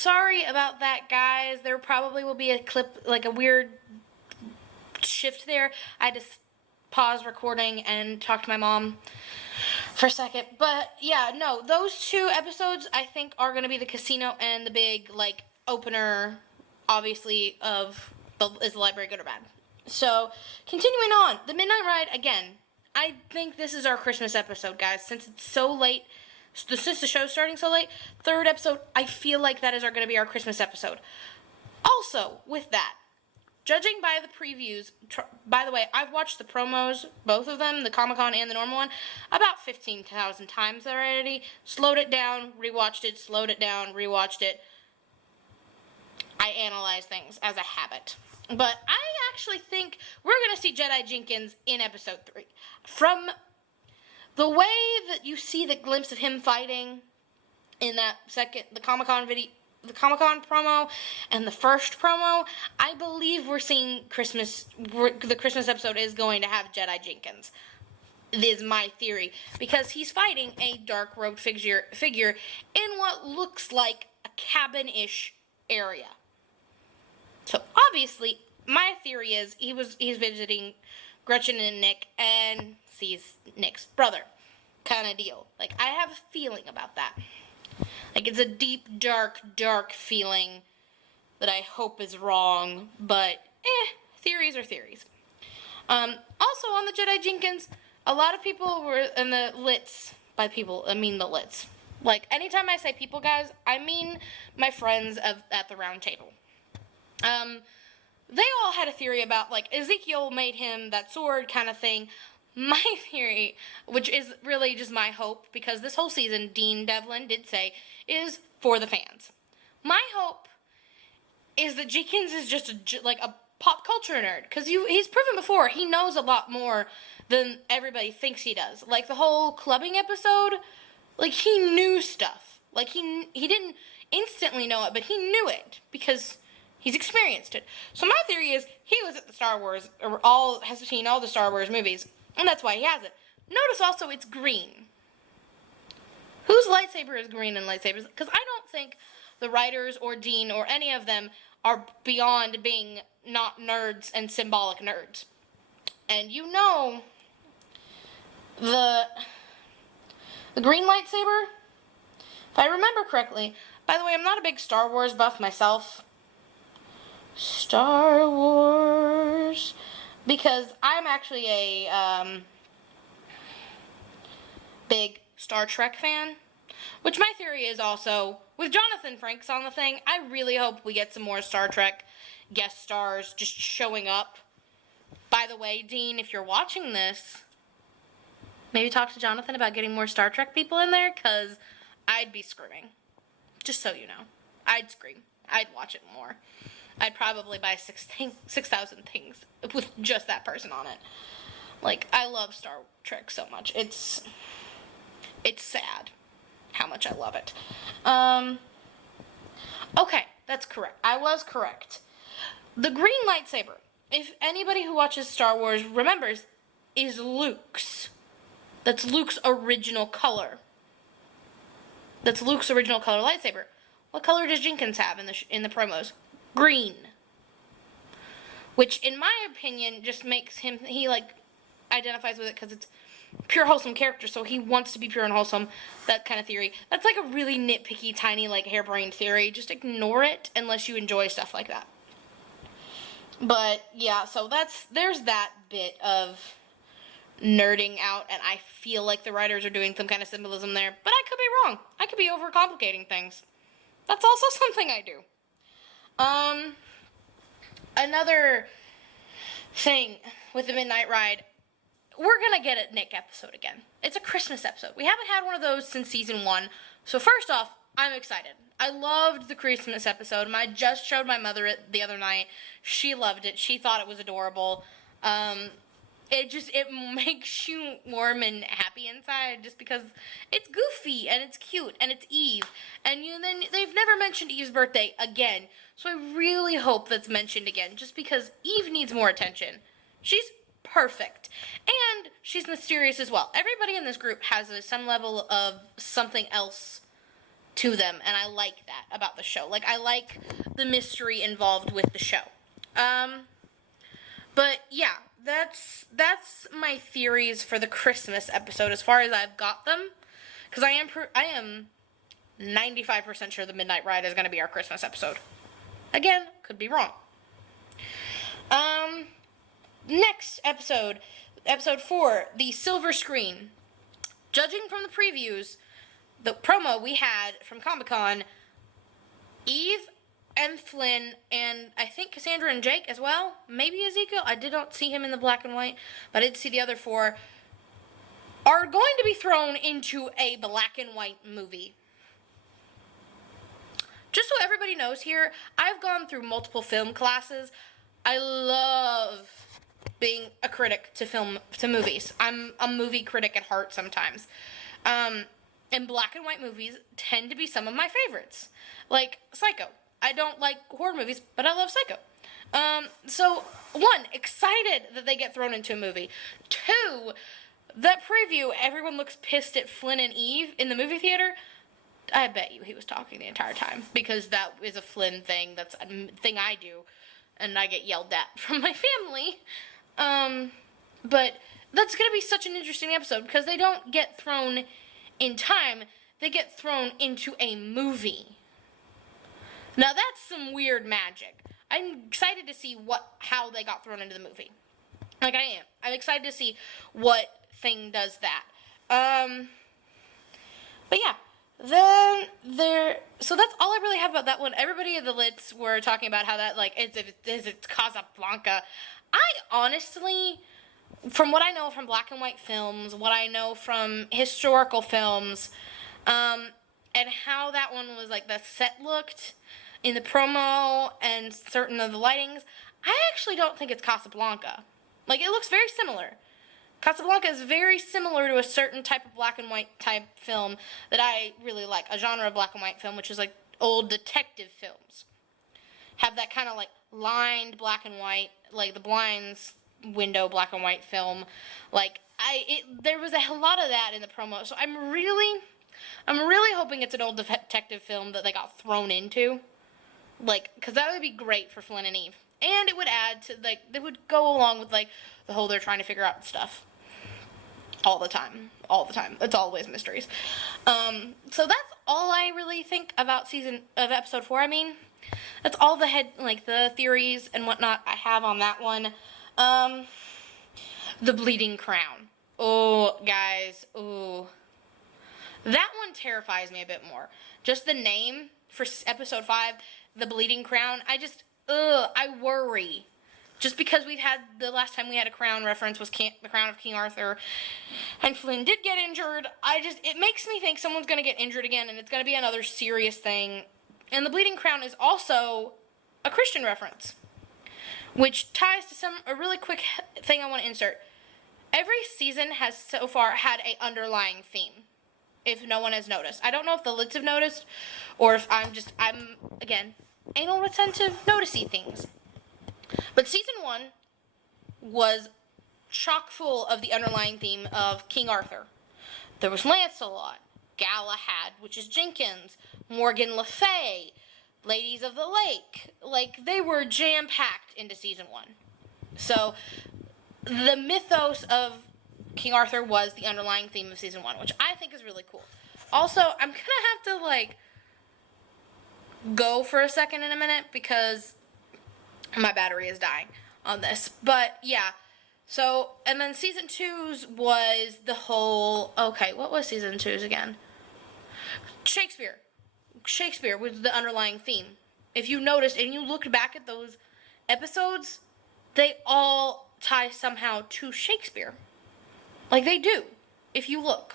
sorry about that, guys. There probably will be a clip, like a weird shift there. I just pause recording and talk to my mom for a second. But yeah, no, those two episodes I think are going to be the casino and the big, like, opener, obviously, of is the library good or bad. So, continuing on, the Midnight Ride, again, I think this is our Christmas episode, guys, since it's so late. Since the show's starting so late, third episode, I feel like that is going to be our Christmas episode. Also, with that, judging by the previews, by the way, I've watched the promos, both of them, the Comic-Con and the normal one, about 15,000 times already. Slowed it down, rewatched it, slowed it down, rewatched it. I analyze things as a habit. But I actually think we're going to see Jedi Jenkins in episode 3. From the way that you see the glimpse of him fighting in that the Comic-Con video, the Comic-Con promo, and the first promo, I believe we're seeing the Christmas episode is going to have Jedi Jenkins. Is my theory. Because he's fighting a dark-robed figure in what looks like a cabin-ish area. So, obviously, my theory is he's visiting Gretchen and Nick and sees Nick's brother. Kind of deal. Like, I have a feeling about that. Like, it's a deep, dark feeling that I hope is wrong, but, theories are theories. Also, on the Jedi Jenkins, a lot of people were in the lits. By people, I mean the lits. Like, anytime I say people, guys, I mean my friends at the round table. They all had a theory about, like, Ezekiel made him that sword kind of thing. My theory, which is really just my hope, because this whole season, Dean Devlin did say, is for the fans. My hope is that Jenkins is just a pop culture nerd, because he's proven before he knows a lot more than everybody thinks he does. Like, the whole clubbing episode, like, he knew stuff. Like, he didn't instantly know it, but he knew it, because he's experienced it. So my theory is he was at the Star Wars, or has seen all the Star Wars movies, and that's why he has it. Notice also it's green. Whose lightsaber is green in lightsabers? Because I don't think the writers or Dean or any of them are beyond being not nerds and symbolic nerds. And you know, the green lightsaber, if I remember correctly, by the way, I'm not a big Star Wars buff myself. Star Wars, because I'm actually a big Star Trek fan, which my theory is also, with Jonathan Frakes on the thing, I really hope we get some more Star Trek guest stars just showing up. By the way, Dean, if you're watching this, maybe talk to Jonathan about getting more Star Trek people in there, because I'd be screaming. Just so you know. I'd scream. I'd watch it more. I'd probably buy 6,000 things with just that person on it. Like, I love Star Trek so much. It's sad how much I love it. Okay, that's correct. I was correct. The green lightsaber, if anybody who watches Star Wars remembers, is Luke's. That's Luke's original color. That's Luke's original color lightsaber. What color does Jenkins have in the promos? Green. Which, in my opinion, just makes him, he, like, identifies with it because it's pure wholesome character, so he wants to be pure and wholesome, that kind of theory. That's, like, a really nitpicky, tiny, like, harebrained theory. Just ignore it unless you enjoy stuff like that. But, yeah, so there's that bit of nerding out, and I feel like the writers are doing some kind of symbolism there, but I could be wrong. I could be overcomplicating things. That's also something I do. Another thing with the Midnight Ride, we're gonna get a Nick episode again. It's a Christmas episode. We haven't had one of those since season 1. So first off, I'm excited. I loved the Christmas episode. I just showed my mother it the other night. She loved it. She thought it was adorable. It makes you warm and happy inside just because it's goofy and it's cute and it's Eve. And then they've never mentioned Eve's birthday again. So I really hope that's mentioned again just because Eve needs more attention. She's perfect. And she's mysterious as well. Everybody in this group has some level of something else to them, and I like that about the show. Like, I like the mystery involved with the show. But yeah, that's my theories for the Christmas episode as far as I've got them, because I am 95% sure the Midnight Ride is going to be our Christmas episode. Again, could be wrong. Next episode 4, the Silver Screen. Judging from the previews, the promo we had from Comic-Con, Eve and Flynn, and I think Cassandra and Jake as well, maybe Ezekiel, I did not see him in the black and white, but I did see the other 4, are going to be thrown into a black and white movie. Just so everybody knows here, I've gone through multiple film classes. I love being a critic to movies. I'm a movie critic at heart sometimes. And black and white movies tend to be some of my favorites. Like Psycho. I don't like horror movies, but I love Psycho. So, 1, excited that they get thrown into a movie. 2, that preview, everyone looks pissed at Flynn and Eve in the movie theater. I bet you he was talking the entire time, because that is a Flynn thing. That's a thing I do, and I get yelled at from my family. But that's going to be such an interesting episode, because they don't get thrown in time, they get thrown into a movie. Now that's some weird magic. I'm excited to see how they got thrown into the movie. Like, I am. I'm excited to see what thing does that. But yeah. So that's all I really have about that one. Everybody in the Lits were talking about how that, like, is it Casablanca. I honestly, from what I know from black and white films, what I know from historical films, and how that one was, like, the set looked in the promo and certain of the lightings, I actually don't think it's Casablanca. Like, it looks very similar. Casablanca is very similar to a certain type of black and white type film that I really like, a genre of black and white film, which is like old detective films. Have that kind of like lined black and white, like the blinds window black and white film. Like, there was a lot of that in the promo, so I'm really hoping it's an old detective film that they got thrown into. Like, because that would be great for Flynn and Eve. And it would add to, like, they would go along with, like, the whole they're trying to figure out stuff. All the time. It's always mysteries. So that's all I really think about episode 4, I mean. That's all the theories and whatnot I have on that one. The Bleeding Crown. Oh, guys, ooh. That one terrifies me a bit more. Just the name for episode 5, The Bleeding Crown, I worry. Just because the last time we had a crown reference was the Crown of King Arthur, and Flynn did get injured. It makes me think someone's going to get injured again, and it's going to be another serious thing. And the Bleeding Crown is also a Christian reference, which ties to a really quick thing I want to insert. Every season has so far had an underlying theme, if no one has noticed. I don't know if the Lids have noticed, or if I'm again, anal retentive, noticey things. But season 1 was chock full of the underlying theme of King Arthur. There was Lancelot, Galahad, which is Jenkins, Morgan Le Fay, Ladies of the Lake. Like, they were jam-packed into season 1. So, the mythos of King Arthur was the underlying theme of season 1, which I think is really cool. Also, I'm gonna have to, like, go for a second in a minute, because my battery is dying on this. But, yeah. So, and then season 2's was the whole... Okay, what was season 2's again? Shakespeare. Shakespeare was the underlying theme. If you noticed, and you looked back at those episodes, they all tie somehow to Shakespeare. Like, they do, if you look.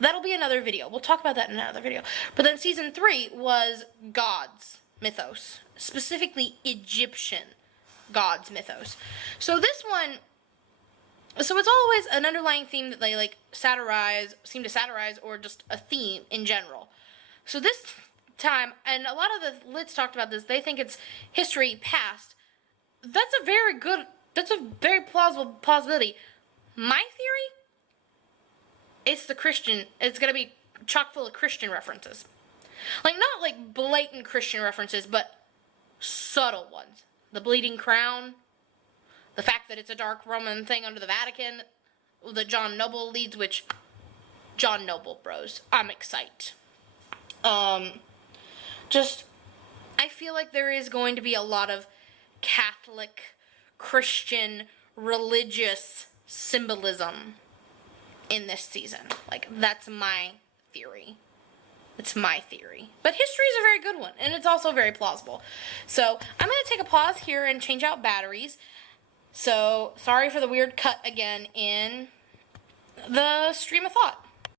That'll be another video. We'll talk about that in another video. But then season 3 was gods mythos. Specifically Egyptian gods mythos. So this one... So it's always an underlying theme that they, like, seem to satirize, or just a theme in general. So this time, and a lot of the Lids talked about this, they think it's history past. That's a very plausible possibility. My theory, it's going to be chock full of Christian references. Like, not like blatant Christian references, but subtle ones. The bleeding crown, the fact that it's a dark Roman thing under the Vatican that John Noble leads, which, John Noble, bros, I'm excited. Just, I feel like there is going to be a lot of Catholic, Christian, religious symbolism in this season. Like, that's my theory. It's my theory. But history is a very good one, and it's also very plausible. So, I'm going to take a pause here and change out batteries. So, sorry for the weird cut again in the stream of thought.